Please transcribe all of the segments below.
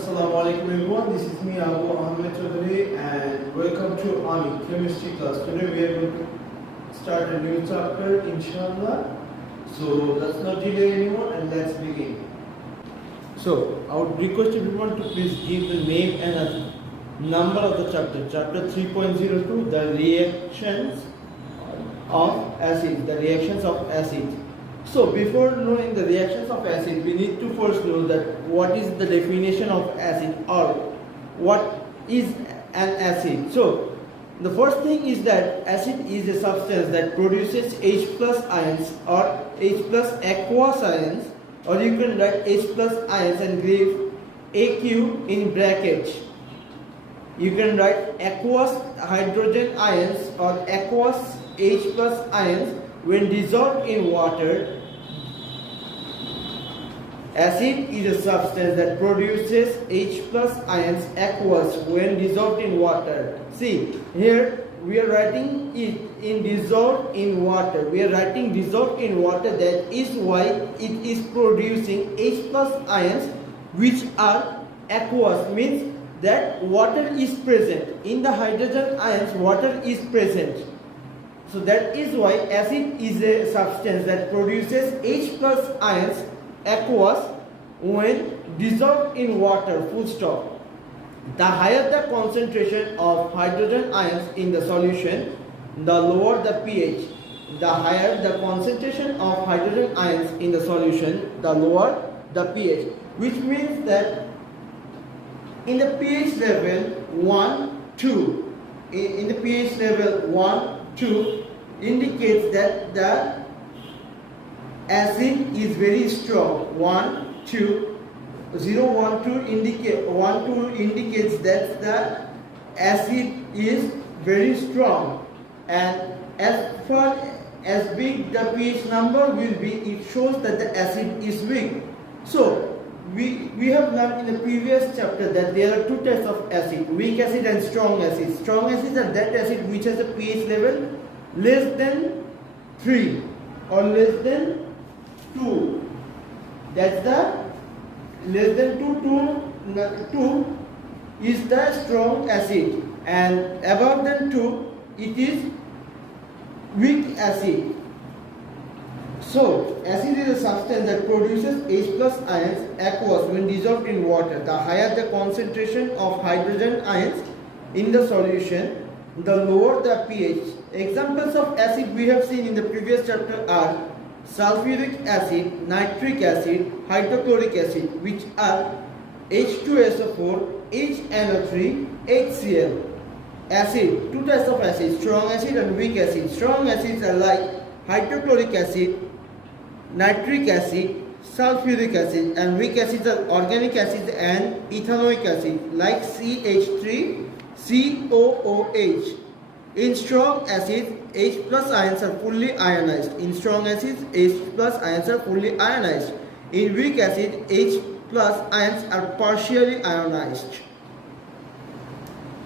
Assalamu alaikum everyone, this is me Abu Ahmed Chaudhary and welcome to AMI chemistry class. Today we are going to start a new chapter inshallah. So let's not delay anymore and let's begin. So I would request everyone to please give the name and a number of the chapter. Chapter 3.02, the reactions of acid, the reactions of acid. So before knowing the reactions of acid, we need to first know that what is the definition of acid or what is an acid. So the first thing is that acid is a substance that produces H plus ions or H plus aqueous ions, or you can write H plus ions and give AQ in brackets. You can write aqueous hydrogen ions or aqueous H plus ions when dissolved in water. Acid is a substance that produces H plus ions aqueous when dissolved in water. See, here we are writing it in dissolved in water. We are writing dissolved in water. That is why it is producing H plus ions which are aqueous, means that water is present. In the hydrogen ions, water is present. So that is why acid is a substance that produces H plus ions aqueous when dissolved in water, full stop. The higher the concentration of hydrogen ions in the solution, the lower the pH. The higher the concentration of hydrogen ions in the solution, the lower the pH. Which means that in the pH level 1, 2, in the pH level 1, 2 indicates that the acid is very strong. 1, 2, 0, 1, 2 indicate 1, 2 indicates that the acid is very strong, and as far as big the pH number will be, it shows that the acid is weak. So we have learned in the previous chapter that there are two types of acid, weak acid and strong acid. Strong acids are that acid which has a pH level less than 3 or less than 2. That's the less than 2 is the strong acid, and above than 2 it is weak acid. So acid is a substance that produces H plus ions aqueous when dissolved in water. The higher the concentration of hydrogen ions in the solution, the lower the pH. Examples of acid we have seen in the previous chapter are sulfuric acid, nitric acid, hydrochloric acid, which are H2SO4, HNO3, HCl. Acid, two types of acid, strong acid and weak acid. Strong acids are like hydrochloric acid, nitric acid, sulfuric acid, and weak acids are organic acid and ethanoic acid like CH3, COOH. In strong acids, H plus ions are fully ionized. In strong acids, H plus ions are fully ionized. In weak acid, H plus ions are partially ionized.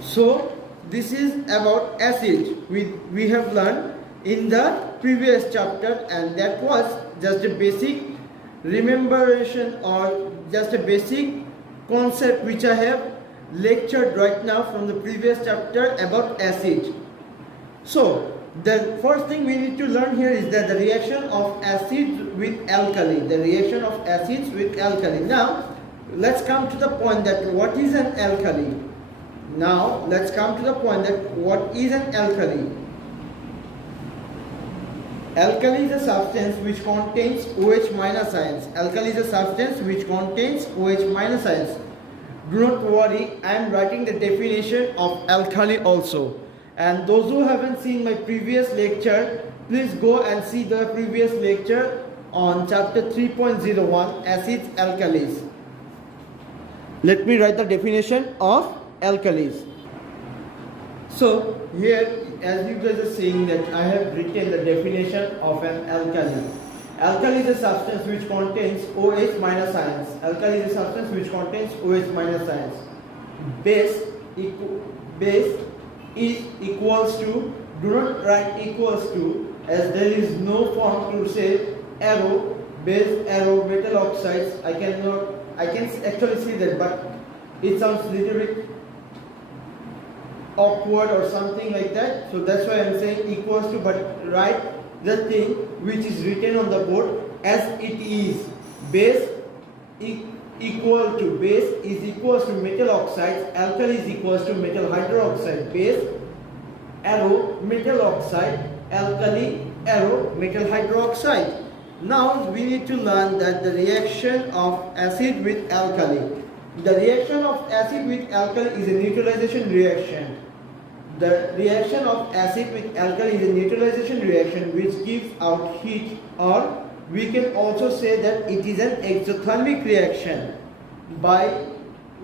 So this is about acid we have learned in the previous chapter, and that was just a basic rememberation or just a basic concept which I have lectured right now from the previous chapter about acid. So the first thing we need to learn here is that the reaction of acids with alkali, the reaction of acids with alkali. Now let's come to the point that what is an alkali. Now let's come to the point that what is an alkali. Alkali is a substance which contains OH minus ions. Alkali is a substance which contains OH minus ions. Do not worry, I am writing the definition of alkali also. And those who haven't seen my previous lecture, please go and see the previous lecture on chapter 3.01, acids, alkalis. Let me write the definition of alkalis. So here, as you guys are seeing, that I have written the definition of an alkali. Alkali is a substance which contains OH minus ions. Alkali is a substance which contains OH minus ions. Base is equals to, do not write equals to, as there is no form to say arrow, base, arrow, metal oxides. I can actually see that, but It sounds a little bit awkward or something like that. So that's why I'm saying equals to, but write the thing which is written on the board as it is. Base equal to base is equals to metal oxides, alkali is equals to metal hydroxide. Base arrow metal oxide, alkali arrow metal hydroxide. Now we need to learn that the reaction of acid with alkali. The reaction of acid with alkali is a neutralization reaction. The reaction of acid with alkali is a neutralization reaction which gives out heat, or we can also say that it is an exothermic reaction. By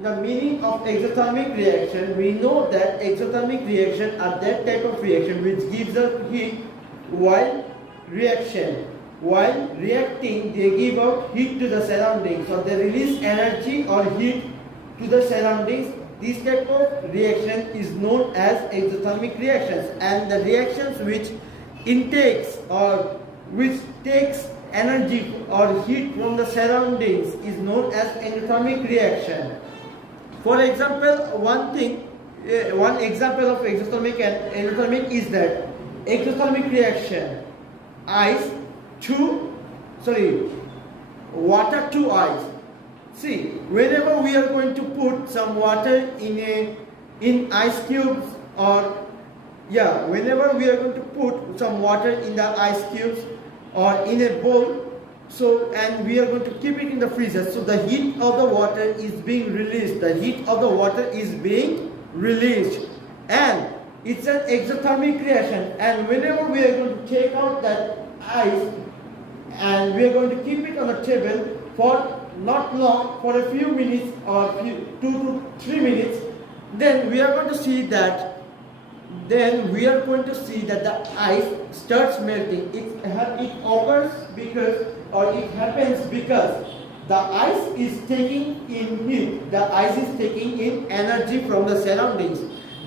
the meaning of exothermic reaction, we know that exothermic reaction are that type of reaction which gives us heat while reaction. While reacting, they give out heat to the surroundings, or they release energy or heat to the surroundings. This type of reaction is known as exothermic reactions, and the reactions which intakes or which takes energy or heat from the surroundings is known as endothermic reaction. For example, one example of exothermic and endothermic is that exothermic reaction, water to ice. See, whenever we are going to put some water in ice cubes, or whenever we are going to put some water in the ice cubes or in a bowl, and we are going to keep it in the freezer, so the heat of the water is being released. The heat of the water is being released, and it's an exothermic reaction. And whenever we are going to take out that ice and we are going to keep it on the table for not long, for a few minutes or 2 to 3 minutes, then we are going to see that the ice starts melting. It occurs because, or it happens because the ice is taking in heat. The ice is taking in energy from the surroundings.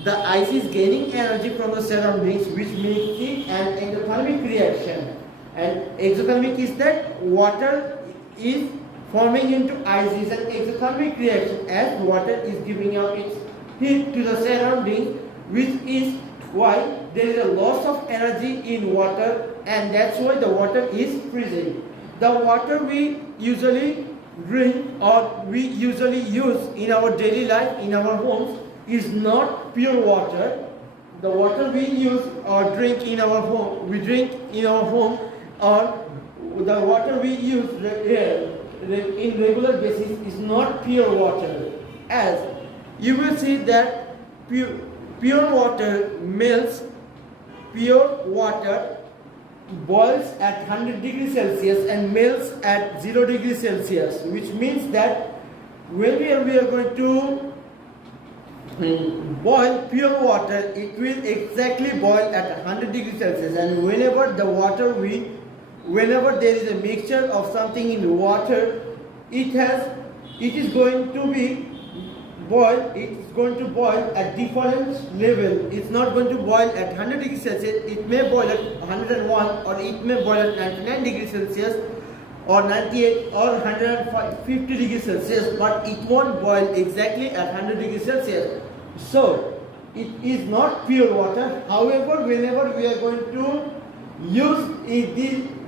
The ice is gaining energy from the surroundings, which makes it an endothermic reaction. And exothermic is that water is forming into ice is an exothermic reaction, as water is giving out its heat to the surroundings, which is why there is a loss of energy in water, and that's why the water is freezing. The water we usually drink or we usually use in our daily life, in our homes, is not pure water. The water we use or drink in our home, or the water we use in regular basis is not pure water. As you will see that pure water melts, pure water boils at 100 degrees Celsius and melts at 0 degrees Celsius, which means that when we are going to boil pure water, it will exactly boil at 100 degrees Celsius. And whenever there is a mixture of something in the water, it is going to boil at different level. It's not going to boil at 100 degrees Celsius. It may boil at 101, or it may boil at 99 degrees Celsius, or 98 or 150 degrees Celsius, but it won't boil exactly at 100 degrees Celsius. So it is not pure water. However, whenever we are going to use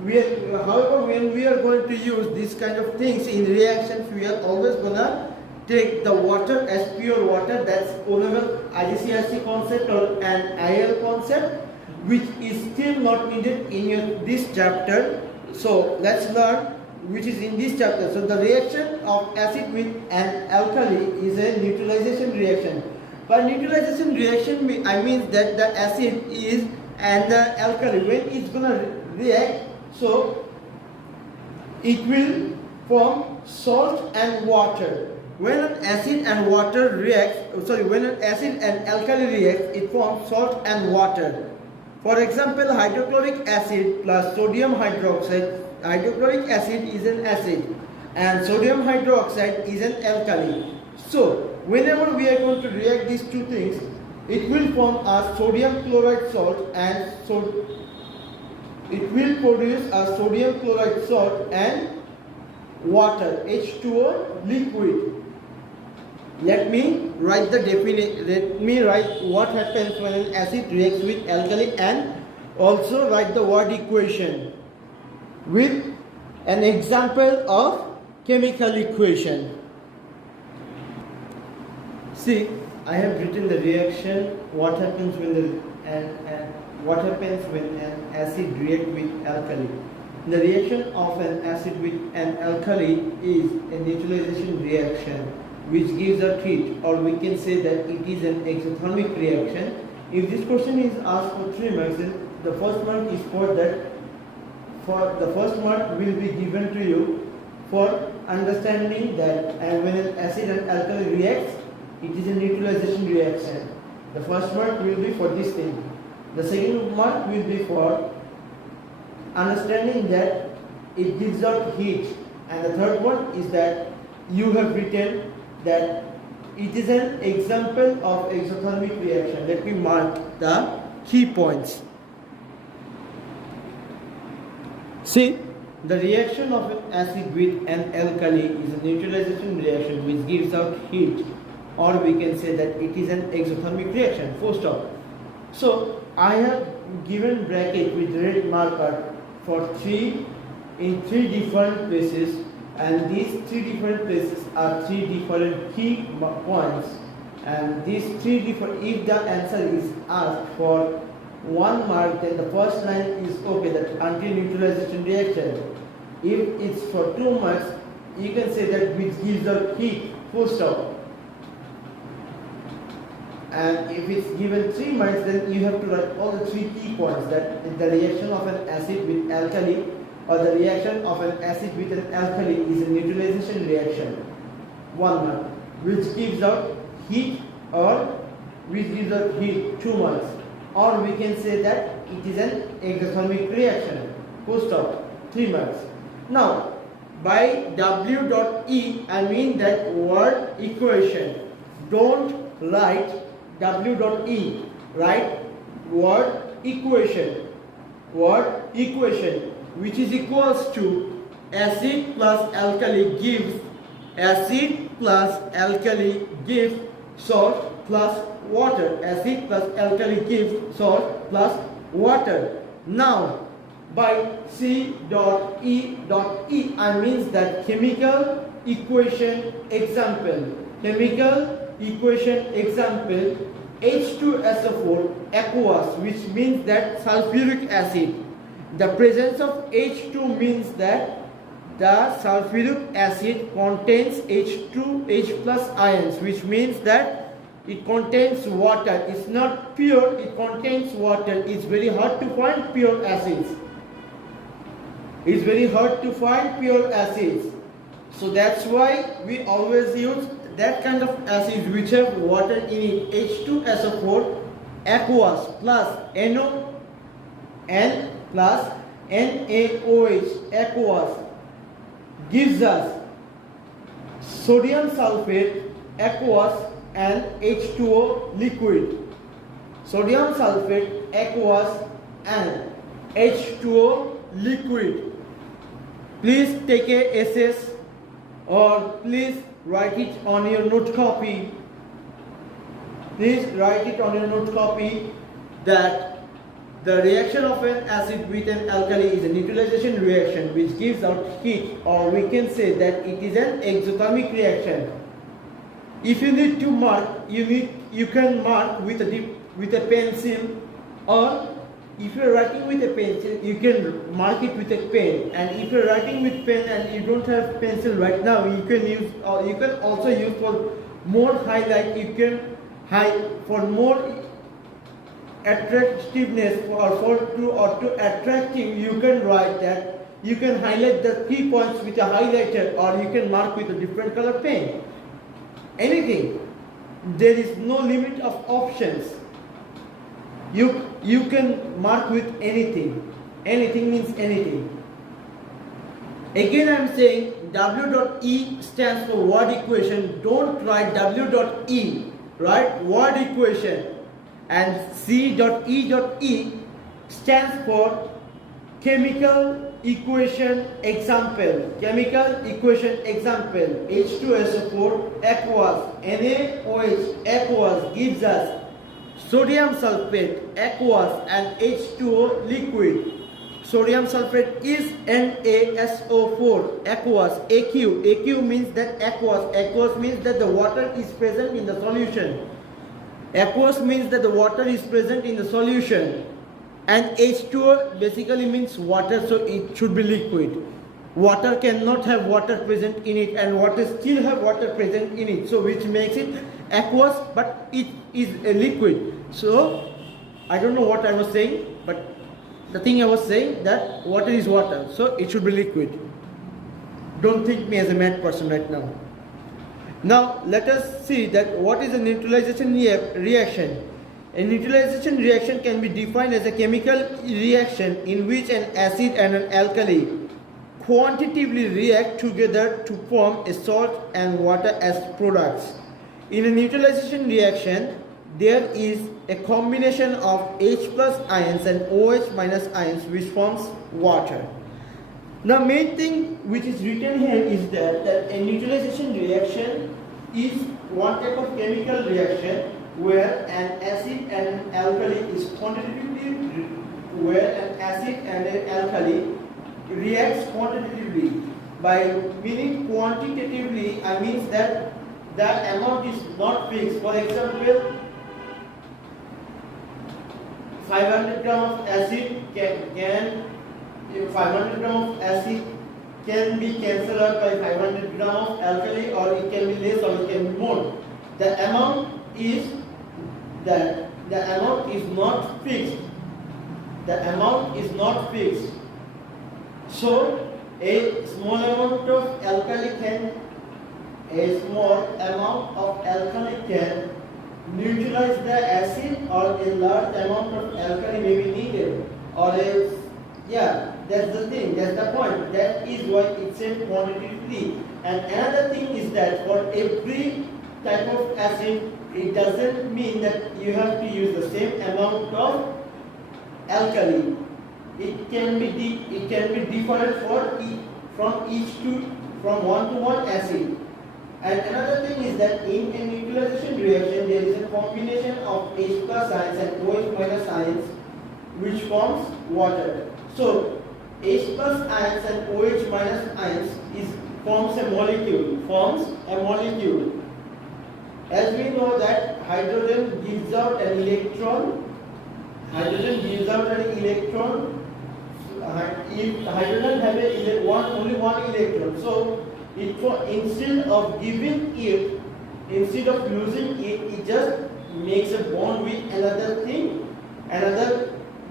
when we are going to use these kind of things in reactions, we are always gonna take the water as pure water. That's O-level IGCSE concept or an IL concept, which is still not needed in this chapter. So let's learn which is in this chapter. So the reaction of acid with an alkali is a neutralization reaction. By neutralization reaction, I mean that the acid is and the alkali, when it's gonna react, so it will form salt and water. When an acid and water reacts, when an acid and alkali reacts, it forms salt and water. For example, hydrochloric acid plus sodium hydroxide. Hydrochloric acid is an acid and sodium hydroxide is an alkali. So whenever we are going to react these two things, it will form a sodium chloride salt, and so it will produce a sodium chloride salt and water, H2O liquid. Let me write the definition. Let me write what happens when an acid reacts with alkali, and also write the word equation with an example of chemical equation. See, I have written the reaction. What happens when what happens when an acid reacts with alkali? The reaction of an acid with an alkali is a neutralization reaction, which gives out heat, or we can say that it is an exothermic reaction. If this question is asked for 3 marks, then the first mark is for that. For the first mark will be given to you for understanding that, and when an acid and alkali reacts, it is a neutralization reaction. The first mark will be for this thing. The second mark will be for understanding that it gives out heat, and the third one is that you have written that it is an example of exothermic reaction. Let me mark the key points. See, the reaction of an acid with an alkali is a neutralization reaction which gives out heat, or we can say that it is an exothermic reaction. Full stop. So I have given bracket with red marker for 3 in 3 different places, and these 3 different places are 3 different key points, and these 3 different, if the answer is asked for 1 mark, then the first line is okay, that anti-neutralization reaction. If it's for 2 marks, you can say that which gives out heat, full stop. And if it's given 3 marks, then you have to write all the 3 key points, that the reaction of an acid with alkali, or the reaction of an acid with an alkali is a neutralization reaction, 1 mark, which gives out heat, or which gives out heat, 2 marks. Or we can say that it is an exothermic reaction, full stop, 3 marks. Now, by W dot E, I mean that word equation. Don't write W dot E, write word equation. Word equation, which is equals to acid plus alkali gives acid plus alkali gives salt plus water. Acid plus alkali gives salt plus water. Now, by C dot E dot E, I means that chemical equation example. Chemical equation example, H2SO4 aqueous, which means that sulfuric acid. The presence of H2 means that the sulfuric acid contains H2, H plus ions, which means that it contains water. It's not pure, it contains water. It's very hard to find pure acids. It's very hard to find pure acids. So that's why we always use that kind of acids which have water in it. H2SO4 aqueous plus NO N plus NaOH aqueous gives us sodium sulfate aqueous and H2O liquid. Sodium sulfate aqueous and H2O liquid. Please take a SS, or please write it on your note copy. Please write it on your note copy that the reaction of an acid with an alkali is a neutralization reaction which gives out heat, or we can say that it is an exothermic reaction. If you need to mark, you can mark with a pencil, or if you are writing with a pencil, you can mark it with a pen. And if you are writing with pen and you don't have pencil right now, you can use, you can also use for more highlight. You can for more attractiveness, or to attractive, you can write that. You can highlight the key points with a highlighter, or you can mark with a different color pen. Anything. There is no limit of options. You can mark with anything. Anything means anything. Again, I am saying W dot E stands for word equation. Don't write W dot E. Write word equation. And C dot E stands for chemical equation example. Chemical equation example. H2SO4 aqueous, NaOH aqueous gives us sodium sulfate aqueous and H2O liquid. Sodium sulfate is NaSO4 aqueous. AQ means that aqueous means that the water is present in the solution. Aqueous means that the water is present in the solution. And H2O basically means water, so it should be liquid. Water cannot have water present in it, and water still have water present in it, so which makes it aqueous, but it is a liquid. So I don't know what I was saying, but the thing I was saying that water is water, so it should be liquid. Don't think me as a mad person right now. Now let us see that what is a neutralization reaction. A neutralization reaction can be defined as a chemical reaction in which an acid and an alkali quantitatively react together to form a salt and water as products. In a neutralization reaction, there is a combination of H plus ions and OH minus ions which forms water. The main thing which is written here is that a neutralization reaction is one type of chemical reaction where an acid and an alkali is quantitatively, reacts quantitatively. By meaning quantitatively, I mean that the amount is not fixed. For example, 500 grams of acid can be cancelled out by 500 grams of alkali, or it can be less or it can be more. The amount is not fixed. The amount is not fixed. So a small amount of alkali can neutralize the acid, or a large amount of alkali may be needed, or else, yeah, that's the thing, that's the point. That is why it's said quantitatively. And another thing is that for every type of acid, it doesn't mean that you have to use the same amount of alkali. It can be different from one to one acid. And another thing is that in a neutralization reaction, there is a combination of H plus ions and OH minus ions which forms water. So H plus ions and OH minus ions forms a molecule. As we know that hydrogen gives out an electron. If hydrogen has only one electron, so instead of losing it, it just makes a bond with another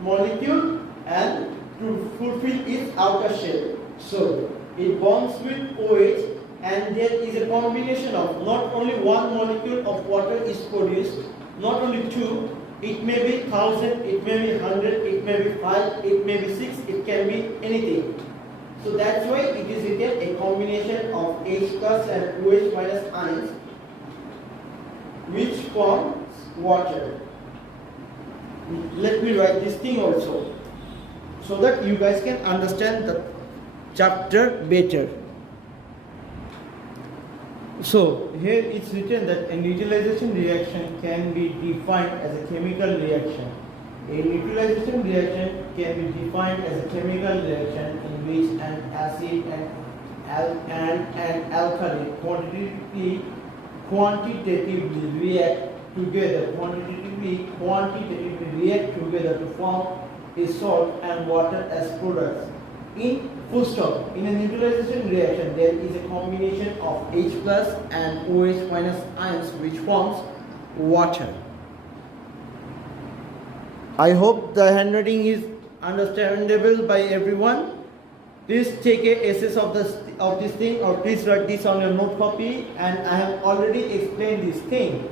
molecule, and to fulfill its outer shell. So it bonds with OH, and there is a combination of not only one molecule of water is produced, not only two. It may be 1,000, it may be 100, it may be 5, it may be 6, it can be anything. So that's why it is written a combination of H plus and OH minus ions which forms water. Let me write this thing also, so that you guys can understand the chapter better. So here it's written that a neutralization reaction can be defined as a chemical reaction. A neutralization reaction can be defined as a chemical reaction in which an acid and an alkali quantitatively react together to form a salt and water as products. In a neutralization reaction, there is a combination of H plus and OH minus ions which forms water. I hope the handwriting is understandable by everyone. Please take a essay of this thing, or please write this on your note copy. And I have already explained this thing.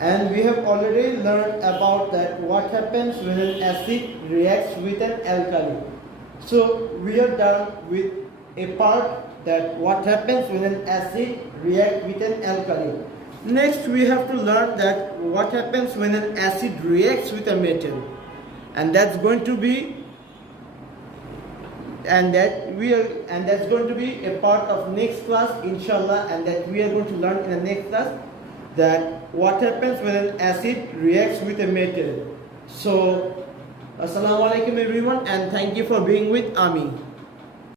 And we have already learned about that what happens when an acid reacts with an alkali. So we are done with a part that what happens when an acid reacts with an alkali. Next we have to learn that what happens when an acid reacts with a metal, and that's going to be and that's going to be a part of next class, inshallah, and that we are going to learn in the next class that what happens when an acid reacts with a metal. So assalamu alaikum everyone, and thank you for being with Ami.